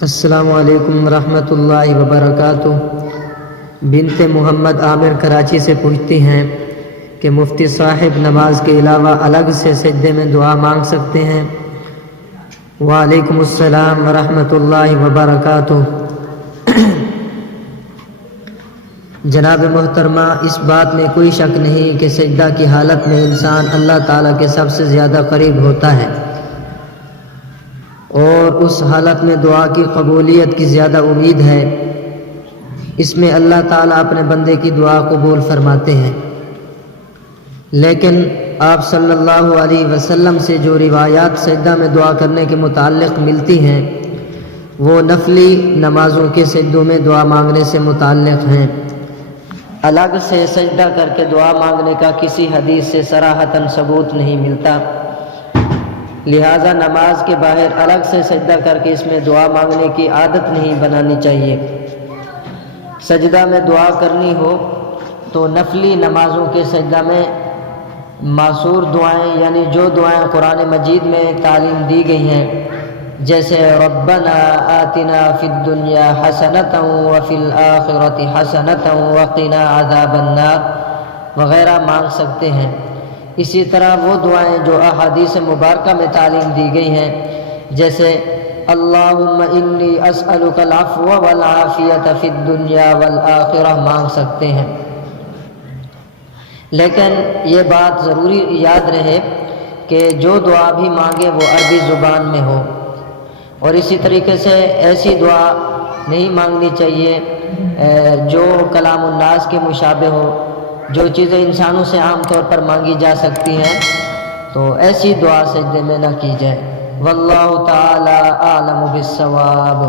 السلام علیکم ورحمۃ اللہ وبرکاتہ۔ بنت محمد عامر کراچی سے پوچھتی ہیں کہ مفتی صاحب نماز کے علاوہ الگ سے سجدے میں دعا مانگ سکتے ہیں؟ وعلیکم السلام ورحمۃ اللہ وبرکاتہ۔ جناب محترمہ، اس بات میں کوئی شک نہیں کہ سجدہ کی حالت میں انسان اللہ تعالیٰ کے سب سے زیادہ قریب ہوتا ہے، اور اس حالت میں دعا کی قبولیت کی زیادہ امید ہے۔ اس میں اللہ تعالیٰ اپنے بندے کی دعا قبول فرماتے ہیں۔ لیکن آپ صلی اللہ علیہ وسلم سے جو روایات سجدہ میں دعا کرنے کے متعلق ملتی ہیں وہ نفلی نمازوں کے سجدوں میں دعا مانگنے سے متعلق ہیں۔ الگ سے سجدہ کر کے دعا مانگنے کا کسی حدیث سے صراحتاً ثبوت نہیں ملتا، لہذا نماز کے باہر الگ سے سجدہ کر کے اس میں دعا مانگنے کی عادت نہیں بنانی چاہیے۔ سجدہ میں دعا کرنی ہو تو نفلی نمازوں کے سجدہ میں معصور دعائیں، یعنی جو دعائیں قرآن مجید میں تعلیم دی گئی ہیں، جیسے ربنا آتنا فی الدنیا حسنۃ وفی الآخرۃ حسنۃ وقنا عذاب النار وغیرہ مانگ سکتے ہیں۔ اسی طرح وہ دعائیں جو احادیث مبارکہ میں تعلیم دی گئی ہیں، جیسے اللہم انی اسألک العفو والعافیۃ فی الدنیا والآخرہ مانگ سکتے ہیں۔ لیکن یہ بات ضروری یاد رہے کہ جو دعا بھی مانگے وہ عربی زبان میں ہو، اور اسی طریقے سے ایسی دعا نہیں مانگنی چاہیے جو کلام الناس کے مشابہ ہو، جو چیزیں انسانوں سے عام طور پر مانگی جا سکتی ہیں تو ایسی دعا سجدے میں نہ کی جائے۔ واللہ تعالی اعلم بالصواب۔